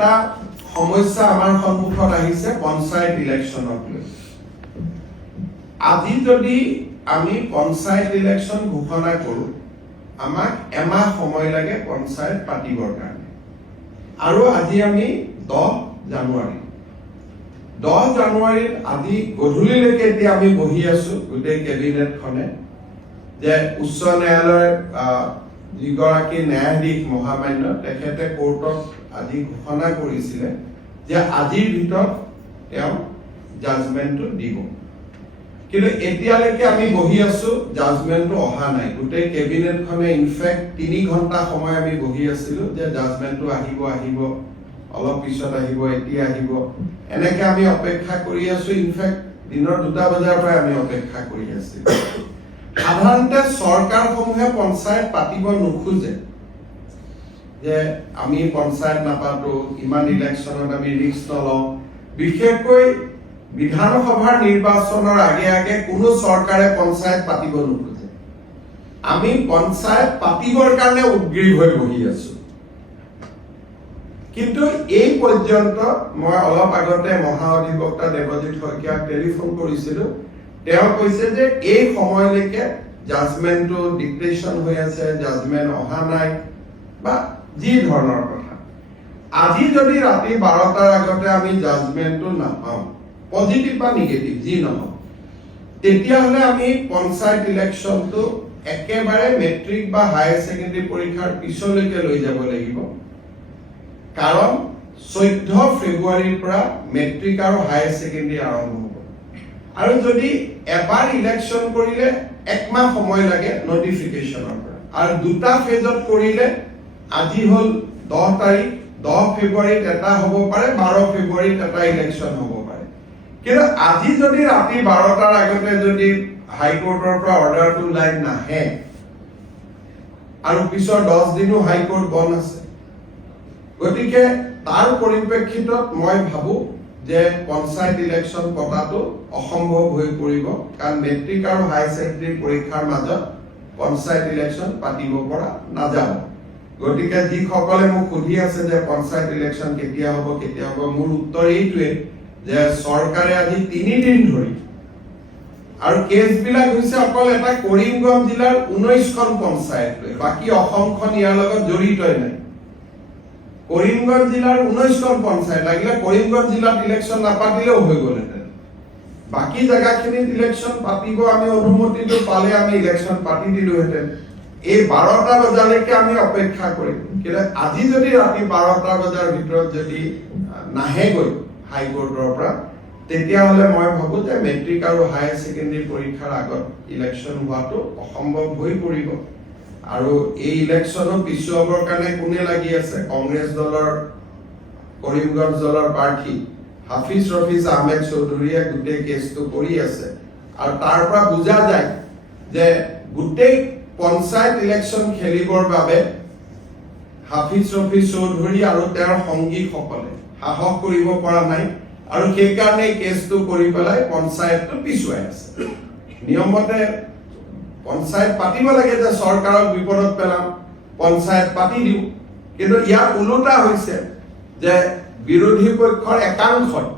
এটা সমস্যা আমাৰ সন্মুখত আহিছে পঞ্চায়ত ইলেকশ্যনক লৈ। আজি যদি আমি পঞ্চায়ত ইলেকশ্যন ঘোষণা কৰো, আমাক এমাহ সময় লাগে পঞ্চায়ত পাতিবৰ কাৰণে। আৰু আজি আমি 10 জানুৱাৰী 10 জানুৱাৰীত আজি গধূলিলৈকে এতিয়া আমি বহি আছো গোটেই কেবিনেটখনে, যে উচ্চ ন্যায়ালয়ৰ যিগৰাকী ন্যায়াধীশ মহামান্য তেখেতে কোৰ্টত আজি ঘোষণা কৰিছিলে যে আজিৰ ভিতৰত তেওঁ জাজমেণ্টটো দিব। কিন্তু এতিয়ালৈকে আমি বহি আছো, জাজমেণ্টটো অহা নাই। গোটেই কেবিনেটখনে ইনফেক্ট 3 ঘণ্টা সময় আমি বহি আছিলো যে জাজমেণ্টটো আহিব, অলপ পিছত আহিব, এতিয়া আহিব, এনেকে আমি অপেক্ষা কৰি আছো। ইনফেক্ট দিনৰ 2টা বজাৰ পৰা আমি অপেক্ষা কৰি আছিলো। সাধাৰণতে চৰকাৰসমূহে পঞ্চায়ত পাতিব নোখোজে, যে আমি পঞ্চায়ত নাপাতো, ইমান ইলেকশ্যনত আমি ৰিস্ক নলওঁ। বিশেষকৈ বিধানসভাৰ নিৰ্বাচনৰ আগে আগে কোনো চৰকাৰে পঞ্চায়ত পাতিব নোখোজে। আমি পঞ্চায়ত পাতিবৰ কাৰণে উদ্গ্ৰীৱ হৈ বহি আছো। কিন্তু এই পৰ্যন্ত মই অলপ আগতে মহা অধিবক্তা দেৱজিৎ শইকীয়াক টেলিফোন কৰিছিলো। তেওঁ কৈছে যে এই সময়লৈকে জাজমেণ্টটো ডিক্টেশ্যন হৈ আছে, জাজমেণ্ট অহা নাই, বা যি ধৰণৰ কথা। আজি যদি ৰাতি 12টাৰ আগতে আমি জাজমেণ্টটো নাপাওঁ, পজিটিভ বা নিগেটিভ যি নহওক, তেতিয়াহ'লে আমি পঞ্চায়ত ইলেকশ্যনটো একেবাৰে মেট্ৰিক বা হায়াৰ ছেকেণ্ডেৰী পৰীক্ষাৰ পিছলৈকে লৈ যাব লাগিব। কাৰণ 14 ফেব্ৰুৱাৰীৰ পৰা মেট্ৰিক আৰু হায়াৰ ছেকেণ্ডেৰী আৰম্ভ হ'ব। আৰু যদি এবাৰ ইলেকশ্যন কৰিলে 1 মাহ সময় লাগে নটিফিকেশ্যনৰ পৰা, আৰু 2টা ফেজত কৰিলে আজি হ'ল 10 তাৰিখ, 10 ফেব্ৰুৱাৰীত এটা হ'ব পাৰে, 12 ফেব্ৰুৱাৰীত এটা ইলেকশ্যন হ'ব পাৰে। কিন্তু আজি যদি ৰাতি 12টাৰ আগতে যদি হাইকোৰ্টৰ পৰা অৰ্ডাৰটো ওলাই নাহে, আৰু পিছৰ 10 দিনো হাইকোৰ্ট বন্ধ আছে, গতিকে তাৰ পৰিপ্ৰেক্ষিতত মই ভাবো যে পঞ্চায়ত ইলেকশ্যন পতাটো অসম্ভৱ হৈ পৰিব। কাৰণ মেট্ৰিক আৰু হায়াৰ ছেকেণ্ডেৰী পৰীক্ষাৰ মাজত পঞ্চায়ত ইলেকশ্যন পাতিব পৰা নাযাব। গতিকে যিসকলে মোক সুধি আছে যে পঞ্চায়ত ইলেকশ্যন কেতিয়া হ'ব, মোৰ উত্তৰ এইটোৱে যে চৰকাৰে আজি 3 দিন ধৰি, আৰু কেছবিলাক হৈছে অকল এটা কৰিমগঞ্জ জিলাৰ 19খন পঞ্চায়ত লৈ, বাকী অসমখন ইয়াৰ লগত জড়িতই নাই। কৰিমগঞ্জ জিলাৰ 19খন পঞ্চায়ত, লাগিলে কৰিমগঞ্জ জিলাত ইলেকশ্যন নাপাতিলেও হৈ গ'লহেঁতেন। বাকী জেগাখিনিত ইলেকশ্যন পাতিব আমি অনুমতিটো পালে আমি ইলেকশ্যন পাতি দিলোহেঁতেন। এই 12টা বজালৈকে আমি অপেক্ষা কৰিম। কিন্তু আজি যদি ৰাতি 12টা বজাৰ ভিতৰত যদি নাহেগৈ হাইকোৰ্টৰ পৰা, তেতিয়াহ'লে মই ভাবো যে মেট্ৰিক আৰু হায়াৰ ছেকেণ্ডেৰী পৰীক্ষাৰ আগত ইলেকশ্যন হোৱাটো অসম্ভৱ হৈ পৰিব। আৰু এই ইলেকশ্যনো পিছুৱাবৰ কাৰণে কোনে লাগি আছে? কংগ্ৰেছ দলৰ, কৰিমগঞ্জ দলৰ প্ৰাৰ্থী হাফিজ ৰফিজ আহমেদ চৌধুৰীয়ে গোটেই কেছটো কৰি আছে। আৰু তাৰ পৰা বুজা যায় যে গোটেই পঞ্চায়ত ইলেকশ্যন খেলিবৰ বাবে হাফিজ ৰফিজ চৌধুৰী আৰু তেওঁৰ সংগীসকলে সাহস কৰিব পৰা নাই, আৰু সেইকাৰণে কেছটো কৰি পেলাই পঞ্চায়তটো পিছুৱাই আছে। নিয়মতে পঞ্চায়ত পাতিব লাগে যে চৰকাৰক বিপদত পেলাম, পঞ্চায়ত পাতি দিওঁ। কিন্তু ইয়াৰ ওলোটা হৈছে যে বিৰোধী পক্ষৰ একাংশই,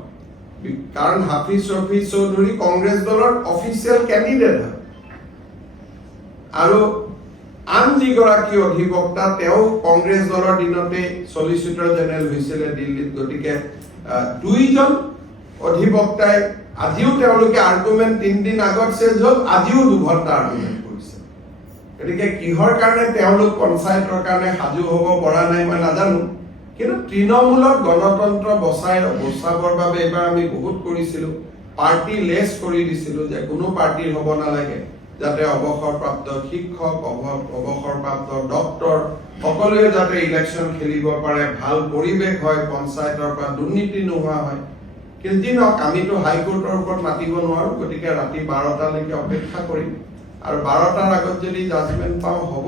কাৰণ হাফিজ ৰফিজ চৌধুৰী কংগ্ৰেছ দলৰ অফিচিয়েল কেণ্ডিডেট হয়, আৰু আন যিগৰাকী অধিবক্তা তেওঁ কংগ্ৰেছ দলৰ দিনতে চলিচিটৰ জেনেৰেল হৈছিলে দিল্লীত। গতিকে 2জন অধিবক্তাই আজিও তেওঁলোকে আৰ্গুমেণ্ট 3 দিন আগত চেঞ্জ হ'ল, আজিও 2 ঘণ্টা আৰ্গুমেণ্ট কৰিছে। গতিকে কিহৰ কাৰণে তেওঁলোক পঞ্চায়তৰ কাৰণে সাজু হ'ব পৰা নাই মই নাজানো। কিন্তু তৃণমূলক গণতন্ত্ৰ বচাবৰ বাবে এইবাৰ আমি বহুত কৰিছিলো, পাৰ্টি লেছ কৰি দিছিলো, যে কোনো পাৰ্টিৰ হ'ব নালাগে, যাতে অৱসৰপ্ৰাপ্ত শিক্ষক, অৱসৰপ্ৰাপ্ত ডক্তৰ সকলোৱে যাতে ইলেকশ্যন খেলিব পাৰে, ভাল পৰিৱেশ হয়, পঞ্চায়তৰ পৰা দুৰ্নীতি নোহোৱা হয়। কিন্তু যি নহওক, আমিতো হাইকোৰ্টৰ ওপৰত মাতিব নোৱাৰো। গতিকে ৰাতি 12টালৈকে অপেক্ষা কৰিম, আৰু 12টাৰ আগত যদি জাজমেণ্ট পাওঁ হ'ব,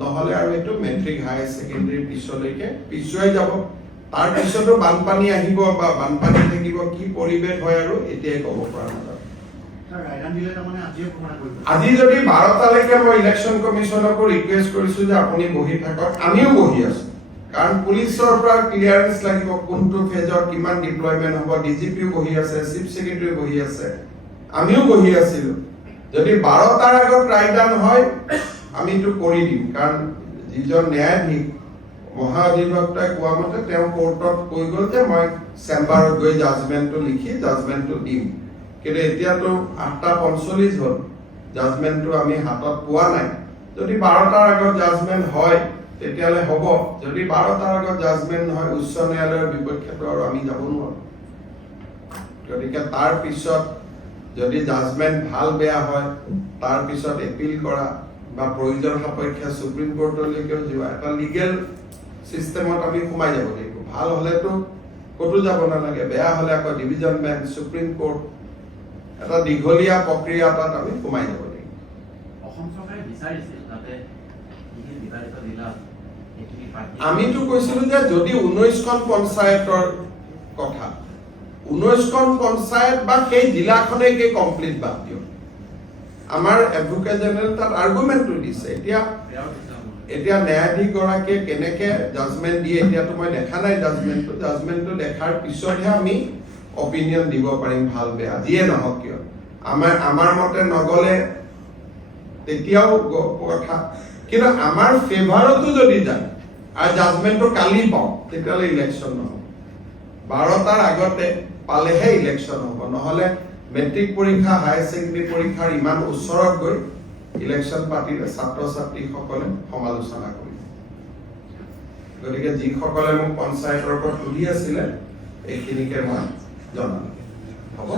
নহ'লে আৰু এইটো মেট্ৰিক হায়াৰ ছেকেণ্ডেৰীৰ পিছলৈকে পিছুৱাই যাব। তাৰ পিছতো বানপানী আহিব বা বানপানী থাকিব, কি পৰিৱেশ হয় আৰু এতিয়াই ক'ব পৰা নাযাব। আজি যদি 12টালৈকে মই ইলেকশ্যন কমিশ্যনকো ৰিকুৱেষ্ট কৰিছো যে আপুনি বহি থাকক, আমিও বহি আছো। কাৰণ পুলিচৰ পৰা ক্লিয়াৰেন্স লাগিব কোনটো ফেজৰ কিমান ডিপ্লয়মেন্ট হ'ব ডিজিপিও বহি আছে চিফ সেক্ৰেটাৰী বহি আছে আমিও বহি আছিলো যদি 12টাৰ আগত ৰায়দান হয় আমিটো কৰি দিম কাৰণ যিজন ন্যায়াধীশ মহাধিবক্তাই কোৱা মতে তেওঁ কোৰ্টত কৈ গ'ল যে মই চেম্বাৰত গৈ জাজমেন্টটো লিখি জাজমেন্টটো দিম কিন্তু এতিয়াতো 8:45 হ'ল জাজমেন্টটো আমি হাতত পোৱা নাই যদি 12টাৰ আগত জাজমেন্ট হয় তেতিয়ালে হ'ব যদি 12টাৰ আগত জাজমেন্ট হয় উচ্চ ন্যায়ালয়ৰ বিপক্ষেতো আৰু আমি যাব নোৱাৰো গতিকে তাৰ পিছত যদি জাজমেন্ট ভাল বেয়া হয় তাৰ পিছত এপিল কৰা বা প্ৰয়োজন সাপেক্ষে সুপ্ৰিম কোৰ্টলৈকেও যোৱা এটা লিগেল সিস্টেমত আমি সোমাই যাব লাগিব ভাল হলেতো কতো যাব নালাগে বেয়া হলে আকৌ ডিভিজন বেঞ্চ সুপ্ৰিম কোৰ্ট এটা দীঘলীয়া প্ৰক্ৰিয়া এটাত আমি সোমাই যাব লাগিব অসম চৰকাৰে বিচাৰিছিল যাতে এই বিবাদিত জিলা আমিতো কৈছিলো যে যদি 19খন পঞ্চায়তৰ কথা 19খন পঞ্চায়ত বা সেই জিলাখনেই কমপ্লিট বাদ দিয়ক আমাৰ এডভোকেট জেনেৰেল তাত আৰ্গুমেন্টটো দিছে এতিয়া ন্যায়াধীশ গৰাকীয়ে কেনেকে জাজমেন্ট দিয়ে এতিয়াতো মই দেখা নাই জাজমেন্টটো দেখাৰ পিছতহে আমি অপিনিয়ন দিব পাৰিম ভাল বেয়া যিয়ে নহওক কিয় আমাৰ মতে নগলে তেতিয়াও কথা কিন্তু আমাৰ ফেভাৰতো যদি যায় আৰু জাজমেন্টটো কালি পাওঁ তেতিয়াহ'লে ইলেকশ্যন নহ'ব 12টাৰ আগতে পালেহে ইলেকশ্যন হ'ব নহ'লে মেট্ৰিক পৰীক্ষা হায়াৰ ছেকেণ্ডেৰী পৰীক্ষাৰ ইমান ওচৰত গৈ ইলেকশ্যন পাতিলে ছাত্ৰ ছাত্ৰীসকলে সমালোচনা কৰিব গতিকে যিসকলে মোক পঞ্চায়তৰ ওপৰত সুধি আছিলে এইখিনিকে মই জনাম হ'ব